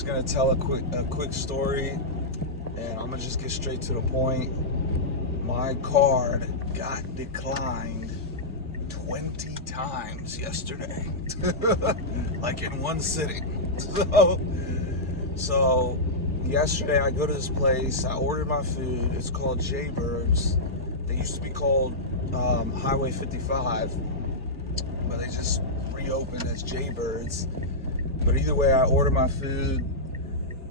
just gonna tell a quick story, and I'm gonna just get straight to the point. My card got declined 20 times yesterday, like in one sitting. So yesterday I go to this place. I ordered my food. It's called Jaybirds. They used to be called Highway 55, but they just reopened as Jaybirds. But either way, I order my food,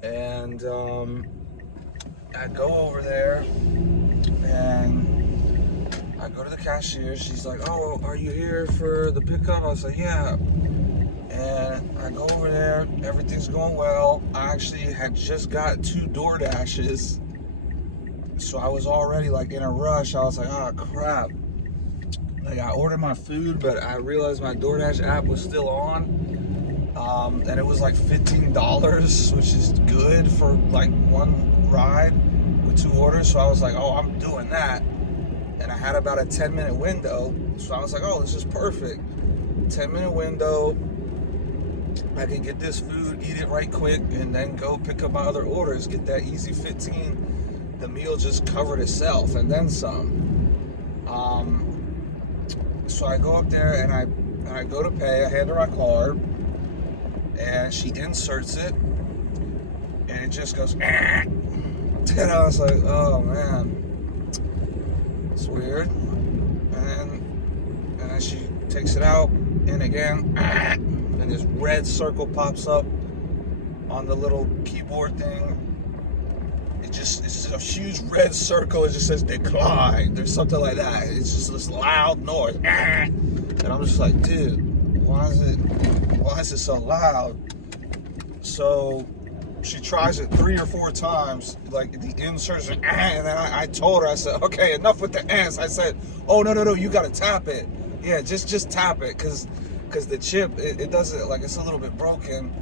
and I go over there, and I go to the cashier. She's like, "Oh, are you here for the pickup?" I was like, "Yeah." And I go over there. Everything's going well. I actually had just got 2 DoorDashes, so I was already like in a rush. I was like, "Oh crap!" Like I ordered my food, but I realized my DoorDash app was still on. And it was like $15, which is good for like one ride with 2 orders. So I was like, "Oh, I'm doing that." And I had about a 10-minute window. So I was like, "Oh, this is perfect. 10-minute window. I can get this food, eat it right quick, and then go pick up my other orders. Get that easy 15. The meal just covered itself and then some." So I go up there and I go to pay. I hand her my card. And she inserts it, and it just goes, "Eh." And I was like, "Oh man, it's weird." And then she takes it out, and again, and this red circle pops up on the little keyboard thing. It's just a huge red circle. It just says decline or something like that. It's just this loud noise, and I'm just like, "Dude, why is it so loud?" So she tries it 3 or 4 times, like the inserts, and then I told her, I said, "Okay, enough with the ants." I said, "Oh no, you gotta tap it. Yeah, just tap it, cause the chip it doesn't, like, it's a little bit broken."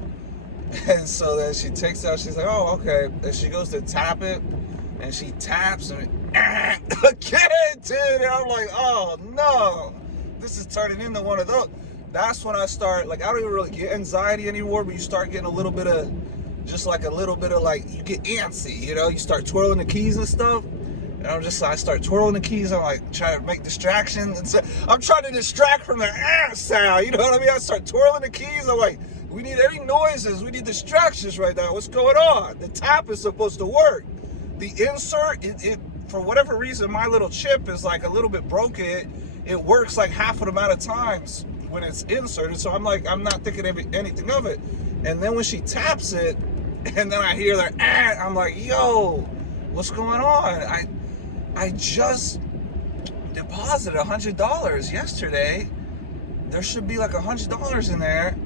And so then she takes it out. She's like, "Oh, okay." And she goes to tap it, and she taps, and again, dude. And I'm like, "Oh no, this is turning into one of those." That's when I start, like, I don't even really get anxiety anymore, but you start getting a little bit of, like, you get antsy, you know? You start twirling the keys and stuff. And I start twirling the keys. I'm like, trying to make distractions. And so I'm trying to distract from the sound, you know what I mean? I start twirling the keys. I'm like, we need any noises. We need distractions right now. What's going on? The tap is supposed to work. The insert, it for whatever reason, my little chip is like a little bit broken. It works like half of the amount of times when it's inserted, so I'm like, I'm not thinking anything of it. And then when she taps it, and then I hear her, I'm like, "Yo, what's going on? I just deposited $100 yesterday. There should be like $100 in there."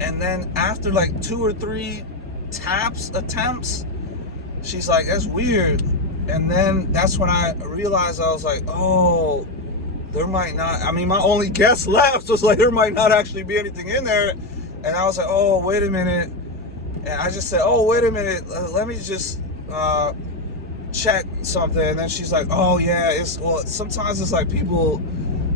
And then after like 2 or 3 attempts, she's like, "That's weird." And then that's when I realized, I was like, "Oh, there might not," I mean, my only guess left was like, there might not actually be anything in there. And I was like, "Oh, wait a minute." And I just said, "Oh, wait a minute, let me just check something." And then she's like, "Oh yeah, sometimes it's like people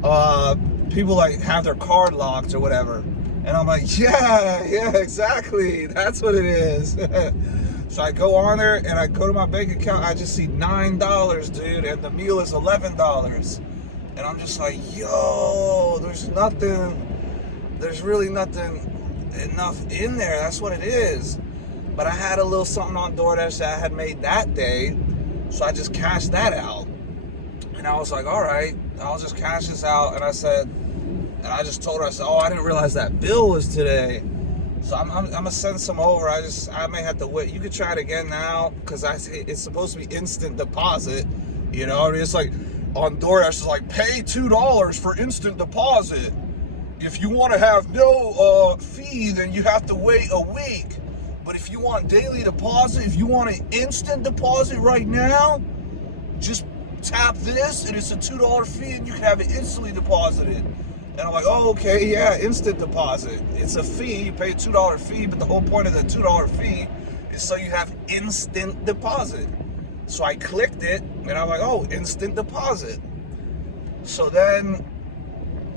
like have their card locked or whatever." And I'm like, yeah, exactly, that's what it is." So I go on there and I go to my bank account. I just see $9, dude, and the meal is $11. And I'm just like, "Yo, there's really nothing enough in there. That's what it is." But I had a little something on DoorDash that I had made that day, so I just cashed that out. And I was like, "All right, I'll just cash this out." And I just told her, I said, "Oh, I didn't realize that bill was today. So I'm gonna send some over. I may have to wait. You could try it again now, because it's supposed to be instant deposit. You know, I mean, it's like on DoorDash, it's like, pay $2 for instant deposit. If you want to have no fee, then you have to wait a week. But if you want daily deposit, if you want an instant deposit right now, just tap this, and it's a $2 fee, and you can have it instantly deposited." And I'm like, "Oh, okay, yeah, instant deposit. It's a fee. You pay a $2 fee, but the whole point of the $2 fee is so you have instant deposit." So I clicked it, and I'm like, "Oh, instant deposit." So then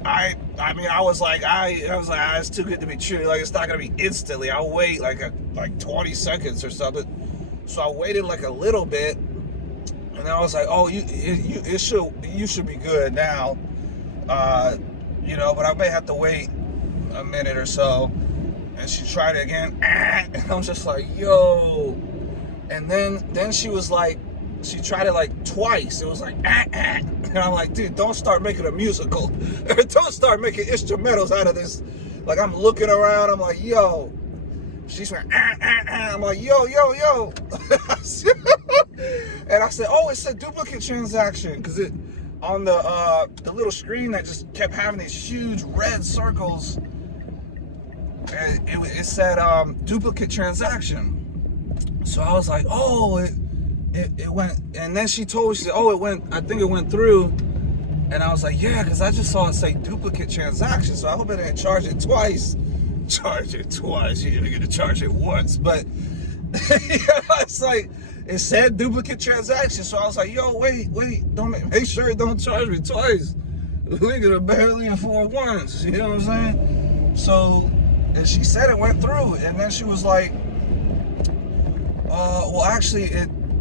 I mean, I was like, it's too good to be true. Like, it's not gonna be instantly. I'll wait like 20 seconds or something. So I waited like a little bit, and I was like, oh, you should be good now. But I may have to wait a minute or so. And she tried it again, and I was just like, yo. And then she was like, she tried it like twice. It was like, and I'm like, dude, don't start making a musical. Don't start making instrumentals out of this. Like, I'm looking around, I'm like, yo. She's like, I'm like, yo. And I said, oh, it's a duplicate transaction. Because it, on the little screen that just kept having these huge red circles, and it said duplicate transaction. So I was like, oh, it went. And then she told me, she said, oh, it went, I think it went through. And I was like, yeah, because I just saw it say duplicate transaction. So I hope it didn't charge it twice. Charge it twice. You're going to charge it once. But it's like, it said duplicate transaction. So I was like, yo, wait, don't make sure it don't charge me twice. We're going to barely afford once. You know what I'm saying? So, and she said it went through. And then she was like, well, actually,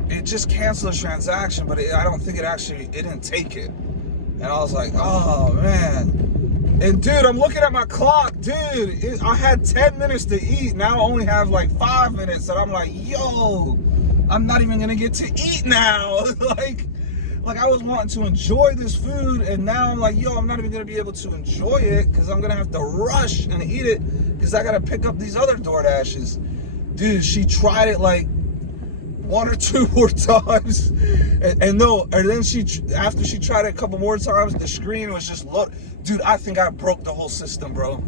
it just canceled the transaction, but I don't think it didn't take it. And I was like, oh, man. And, dude, I'm looking at my clock. Dude, I had 10 minutes to eat. Now I only have, like, 5 minutes. And I'm like, yo, I'm not even going to get to eat now. like I was wanting to enjoy this food. And now I'm like, yo, I'm not even going to be able to enjoy it because I'm going to have to rush and eat it because I got to pick up these other DoorDashes. Dude, she tried it, like, 1 or 2 more times, and then after she tried it a couple more times, the screen was just loaded. Dude, I think I broke the whole system, bro.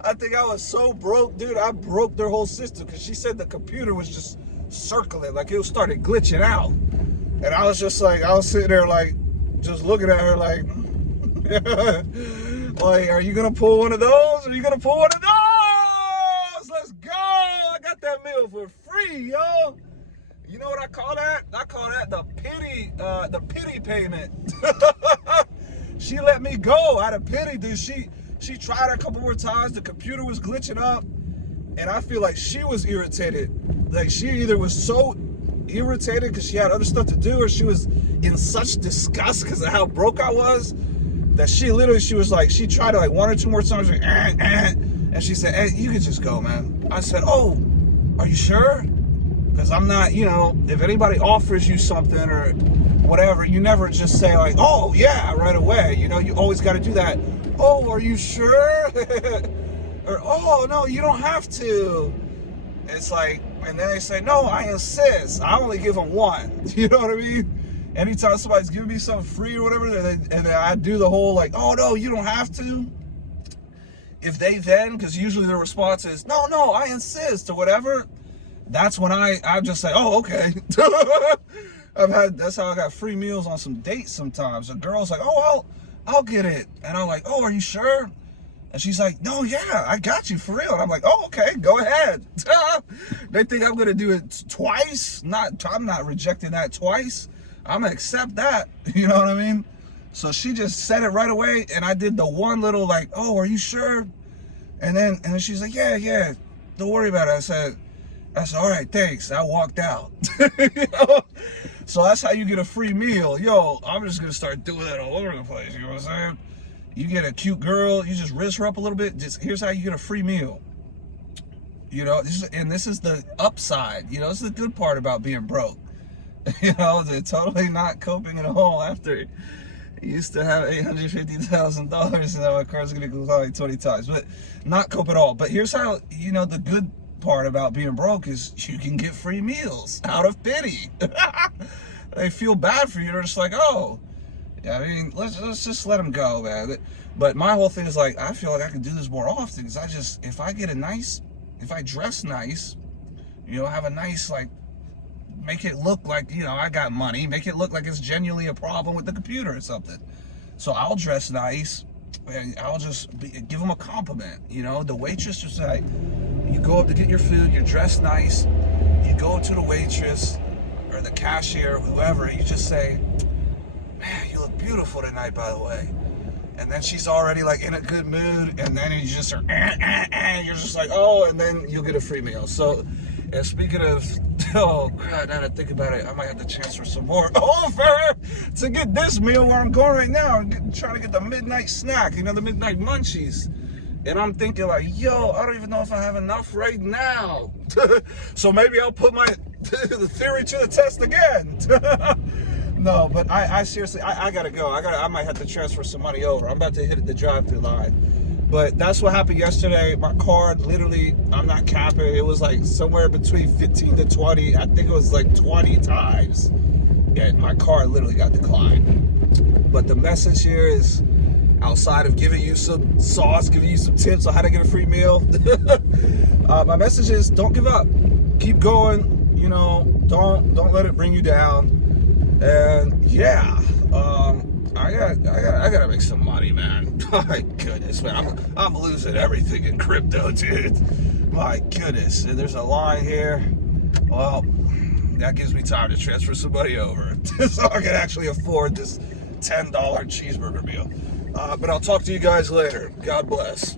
I think I was so broke, dude. I broke their whole system because she said the computer was just circling, like it started glitching out, and I was just like, I was sitting there like, just looking at her like, like, are you gonna pull one of those? Are you gonna pull one of those? Let's go! I got that meal for free, yo. You know what I call that? I call that the pity payment. She let me go out of pity, dude. She tried a couple more times. The computer was glitching up, and I feel like she was irritated. Like, she either was so irritated because she had other stuff to do, or she was in such disgust because of how broke I was, that she was like, she tried it like 1 or 2 more times, like, and she said, hey, you can just go, man. I said, oh, are you sure? Because I'm not, if anybody offers you something or whatever, you never just say like, oh, yeah, right away. You always got to do that. Oh, are you sure? Or, oh, no, you don't have to. It's like, and then they say, no, I insist. I only give them one. You know what I mean? Anytime somebody's giving me something free or whatever, and then I do the whole like, oh, no, you don't have to. If they then, because usually the response is, no, I insist or whatever, that's when I'm just like, oh, okay. That's how I got free meals on some dates sometimes. A girl's like, oh, I'll get it. And I'm like, oh, are you sure? And she's like, no, yeah, I got you for real. And I'm like, oh, okay, go ahead. They think I'm gonna do it twice. I'm not rejecting that twice. I'm gonna accept that. You know what I mean? So she just said it right away, and I did the one little like, oh, are you sure? And then she's like, yeah, don't worry about it. I said, all right, thanks. I walked out. So that's how you get a free meal. Yo, I'm just gonna start doing that all over the place. You know what I'm saying? You get a cute girl, you just rizz her up a little bit. Here's how you get a free meal. This is the upside. This is the good part about being broke. They're totally not coping at all after. Used to have $850,000, and now my car's gonna go like 20 times, but not cope at all. But here's how, the good part about being broke is you can get free meals out of pity. They feel bad for you. They're just like, oh, I mean, let's just let them go, man. But my whole thing is like, I feel like I can do this more often because if I dress nice, have a nice, like, make it look like, I got money, make it look like it's genuinely a problem with the computer or something. So I'll dress nice and I'll just give them a compliment. The waitress just like, you go up to get your food, you're dressed nice, you go up to the waitress or the cashier, whoever, and you just say, man, you look beautiful tonight, by the way. and then she's already like in a good mood, and then you just are, you're just like, oh, and then you'll get a free meal. So, and speaking of, oh crap, now that I think about it, I might have to transfer some more over to get this meal where I'm going right now. I'm trying to get the midnight snack, you know, the midnight munchies. And I'm thinking like, yo, I don't even know if I have enough right now. So maybe I'll put my the theory to the test again. No, but I seriously, I gotta go. I might have to transfer some money over. I'm about to hit the drive-through line. But that's what happened yesterday. My card literally, I'm not capping, it was like somewhere between 15 to 20. I think it was like 20 times. Yeah, my card literally got declined. But the message here is, outside of giving you some sauce, giving you some tips on how to get a free meal, my message is don't give up. Keep going. You know, don't let it bring you down. And yeah, I gotta make some money, man. My goodness, man, I'm losing everything in crypto, dude. My goodness, and there's a line here. Well, that gives me time to transfer some money over, so I can actually afford this $10 cheeseburger meal. But I'll talk to you guys later. God bless.